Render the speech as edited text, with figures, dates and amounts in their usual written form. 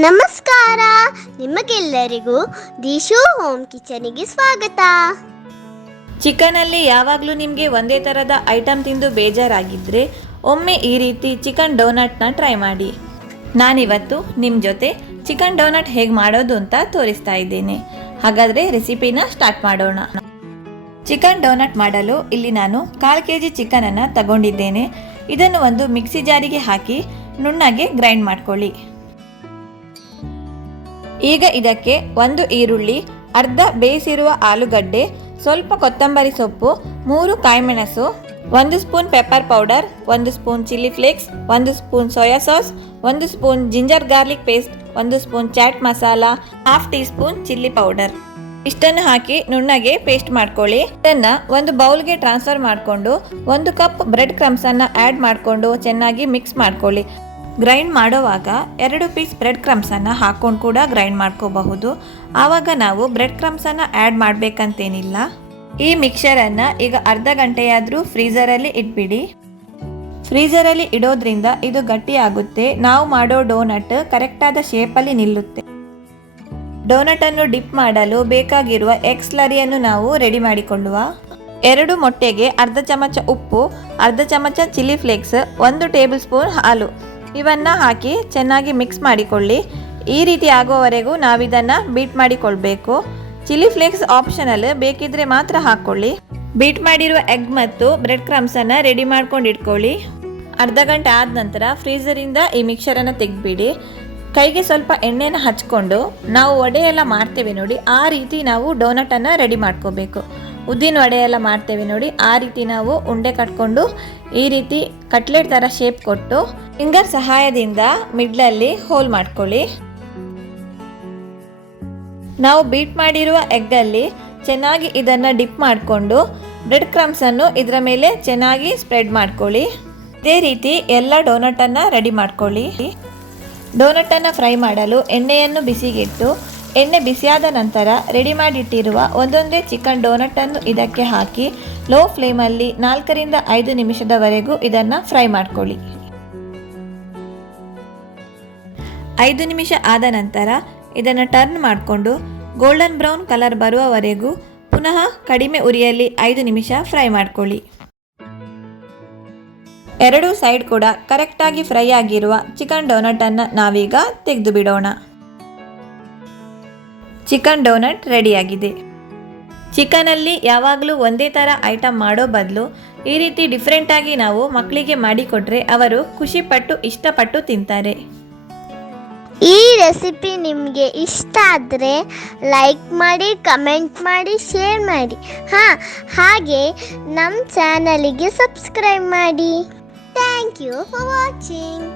ನಮಸ್ಕಾರ, ನಿಮಗೆಲ್ಲರಿಗೂ ದಿಶು ಹೋಮ್ ಕಿಚನಿಗೆ ಸ್ವಾಗತ. ಚಿಕನಲ್ಲಿ ಯಾವಾಗಲೂ ನಿಮಗೆ ಒಂದೇ ಥರದ ಐಟಮ್ ತಿಂದು ಬೇಜಾರಾಗಿದ್ದರೆ ಒಮ್ಮೆ ಈ ರೀತಿ ಚಿಕನ್ ಡೋನಟ್ನ ಟ್ರೈ ಮಾಡಿ. ನಾನಿವತ್ತು ನಿಮ್ಮ ಜೊತೆ ಚಿಕನ್ ಡೋನಟ್ ಹೇಗೆ ಮಾಡೋದು ಅಂತ ತೋರಿಸ್ತಾ ಇದ್ದೇನೆ. ಹಾಗಾದರೆ ರೆಸಿಪಿನ ಸ್ಟಾರ್ಟ್ ಮಾಡೋಣ. ಚಿಕನ್ ಡೋನಟ್ ಮಾಡಲು ಇಲ್ಲಿ ನಾನು 1/4 kg ಚಿಕನನ್ನು ತಗೊಂಡಿದ್ದೇನೆ. ಇದನ್ನು ಒಂದು ಮಿಕ್ಸಿ ಜಾರಿಗೆ ಹಾಕಿ ನುಣ್ಣಗೆ ಗ್ರೈಂಡ್ ಮಾಡ್ಕೊಳ್ಳಿ. ಈಗ ಇದಕ್ಕೆ 1 ಈರುಳ್ಳಿ, ಅರ್ಧ ಬೇಯಿಸಿರುವ ಆಲೂಗಡ್ಡೆ, ಸ್ವಲ್ಪ ಕೊತ್ತಂಬರಿ ಸೊಪ್ಪು, 3 ಕಾಯಿಮೆಣಸು, 1 spoon pepper powder, 1 spoon chilli flakes, 1 spoon soya sauce, 1 spoon ginger garlic paste, 1 spoon chaat masala, 1/2 tea spoon chilli powder ಇಷ್ಟನ್ನು ಹಾಕಿ ನುಣ್ಣಗೆ ಪೇಸ್ಟ್ ಮಾಡ್ಕೊಳ್ಳಿ. ಇದನ್ನು ಒಂದು ಬೌಲ್ಗೆ ಟ್ರಾನ್ಸ್ಫರ್ ಮಾಡಿಕೊಂಡು 1 ಕಪ್ ಬ್ರೆಡ್ ಕ್ರಮ್ಸನ್ನು ಆ್ಯಡ್ ಮಾಡಿಕೊಂಡು ಚೆನ್ನಾಗಿ ಮಿಕ್ಸ್ ಮಾಡ್ಕೊಳ್ಳಿ. ಗ್ರೈಂಡ್ ಮಾಡುವಾಗ 2 ಪೀಸ್ ಬ್ರೆಡ್ ಕ್ರಮ್ಸನ್ನು ಹಾಕ್ಕೊಂಡು ಕೂಡ ಗ್ರೈಂಡ್ ಮಾಡ್ಕೋಬಹುದು. ಆವಾಗ ನಾವು ಬ್ರೆಡ್ ಕ್ರಮ್ಸನ್ನು ಆ್ಯಡ್ ಮಾಡಬೇಕಂತೇನಿಲ್ಲ. ಈ ಮಿಕ್ಸರನ್ನು ಈಗ ಅರ್ಧ ಗಂಟೆಯಾದರೂ ಫ್ರೀಝರಲ್ಲಿ ಇಟ್ಬಿಡಿ. ಫ್ರೀಝರಲ್ಲಿ ಇಡೋದ್ರಿಂದ ಇದು ಗಟ್ಟಿ ಆಗುತ್ತೆ. ನಾವು ಮಾಡೋ ಡೋನಟ್ ಕರೆಕ್ಟಾದ ಶೇಪಲ್ಲಿ ನಿಲ್ಲುತ್ತೆ. ಡೋನಟನ್ನು ಡಿಪ್ ಮಾಡಲು ಬೇಕಾಗಿರುವ ಎಗ್ ಸ್ಲರಿಯನ್ನು ನಾವು ರೆಡಿ ಮಾಡಿಕೊಳ್ಳುವ. 2 ಮೊಟ್ಟೆಗೆ ಅರ್ಧ ಚಮಚ ಉಪ್ಪು, ಅರ್ಧ ಚಮಚ ಚಿಲ್ಲಿ ಫ್ಲೇಕ್ಸ್, 1 ಟೇಬಲ್ ಸ್ಪೂನ್ ಹಾಲು ಇವನ್ನು ಹಾಕಿ ಚೆನ್ನಾಗಿ ಮಿಕ್ಸ್ ಮಾಡಿಕೊಳ್ಳಿ. ಈ ರೀತಿ ಆಗುವವರೆಗೂ ನಾವಿದನ್ನು ಬೀಟ್ ಮಾಡಿಕೊಳ್ಬೇಕು. ಚಿಲ್ಲಿ ಫ್ಲೇಕ್ಸ್ ಆಪ್ಷನಲ್, ಬೇಕಿದ್ರೆ ಮಾತ್ರ ಹಾಕ್ಕೊಳ್ಳಿ. ಬೀಟ್ ಮಾಡಿರುವ ಎಗ್ ಮತ್ತು ಬ್ರೆಡ್ ಕ್ರಮ್ಸನ್ನು ರೆಡಿ ಮಾಡ್ಕೊಂಡು ಇಟ್ಕೊಳ್ಳಿ. ಅರ್ಧ ಗಂಟೆ ಆದ ನಂತರ ಫ್ರೀಝರಿಂದ ಈ ಮಿಕ್ಸರನ್ನು ತೆಗೆದುಬಿಡಿ. ಕೈಗೆ ಸ್ವಲ್ಪ ಎಣ್ಣೆನ ಹಚ್ಕೊಂಡು ನಾವು ವಡೆ ಎಲ್ಲ ಮಾಡ್ತೇವೆ ನೋಡಿ, ಆ ರೀತಿ ನಾವು ಡೋನಟನ್ನು ರೆಡಿ ಮಾಡ್ಕೋಬೇಕು. ಉದ್ದಿನ ವಡೆ ಎಲ್ಲ ಮಾಡ್ತೇವೆ ನೋಡಿ, ಆ ರೀತಿ ನಾವು ಉಂಡೆ ಕಟ್ಕೊಂಡು ಈ ರೀತಿ ಕಟ್ಲೆಟ್ ಥರ ಶೇಪ್ ಕೊಟ್ಟು ಫಿಂಗರ್ ಸಹಾಯದಿಂದ ಮಿಡ್ಲಲ್ಲಿ ಹೋಲ್ ಮಾಡ್ಕೊಳ್ಳಿ. ನಾವು ಬೀಟ್ ಮಾಡಿರುವ ಎಗ್ಗಲ್ಲಿ ಚೆನ್ನಾಗಿ ಇದನ್ನು ಡಿಪ್ ಮಾಡಿಕೊಂಡು ಬ್ರೆಡ್ ಕ್ರಮ್ಸನ್ನು ಇದರ ಮೇಲೆ ಚೆನ್ನಾಗಿ ಸ್ಪ್ರೆಡ್ ಮಾಡ್ಕೊಳ್ಳಿ. ಇದೇ ರೀತಿ ಎಲ್ಲ ಡೋನಟನ್ನು ರೆಡಿ ಮಾಡ್ಕೊಳ್ಳಿ. ಡೋನಟನ್ನು ಫ್ರೈ ಮಾಡಲು ಎಣ್ಣೆಯನ್ನು ಬಿಸಿಗಿಟ್ಟು ಎಣ್ಣೆ ಬಿಸಿಯಾದ ನಂತರ ರೆಡಿ ಮಾಡಿಟ್ಟಿರುವ ಒಂದೊಂದೇ ಚಿಕನ್ ಡೋನಟನ್ನು ಇದಕ್ಕೆ ಹಾಕಿ ಲೋ ಫ್ಲೇಮಲ್ಲಿ 4 ರಿಂದ 5 ನಿಮಿಷದವರೆಗೂ ಇದನ್ನು ಫ್ರೈ ಮಾಡ್ಕೊಳ್ಳಿ. 5 ನಿಮಿಷ ಆದ ನಂತರ ಇದನ್ನು ಟರ್ನ್ ಮಾಡಿಕೊಂಡು ಗೋಲ್ಡನ್ ಬ್ರೌನ್ ಕಲರ್ ಬರುವವರೆಗೂ ಪುನಃ ಕಡಿಮೆ ಉರಿಯಲ್ಲಿ 5 ನಿಮಿಷ ಫ್ರೈ ಮಾಡ್ಕೊಳ್ಳಿ. 2 ಸೈಡ್ ಕೂಡ ಕರೆಕ್ಟಾಗಿ ಫ್ರೈ ಆಗಿರುವ ಚಿಕನ್ ಡೋನಟನ್ನು ನಾವೀಗ ತೆಗೆದು ಬಿಡೋಣ. ಚಿಕನ್ ಡೋನಟ್ ರೆಡಿಯಾಗಿದೆ. ಚಿಕನಲ್ಲಿ ಯಾವಾಗಲೂ ಒಂದೇ ಥರ ಐಟಮ್ ಮಾಡೋ ಬದಲು ಈ ರೀತಿ ಡಿಫ್ರೆಂಟಾಗಿ ನಾವು ಮಕ್ಕಳಿಗೆ ಮಾಡಿಕೊಟ್ರೆ ಅವರು ಖುಷಿಪಟ್ಟು ಇಷ್ಟಪಟ್ಟು ತಿಂತಾರೆ. ಈ ರೆಸಿಪಿ ನಿಮಗೆ ಇಷ್ಟ ಆದರೆ ಲೈಕ್ ಮಾಡಿ, ಕಮೆಂಟ್ ಮಾಡಿ, ಶೇರ್ ಮಾಡಿ. ಹಾಗೆ ನಮ್ಮ ಚಾನಲಿಗೆ ಸಬ್ಸ್ಕ್ರೈಬ್ ಮಾಡಿ. Thank you for watching.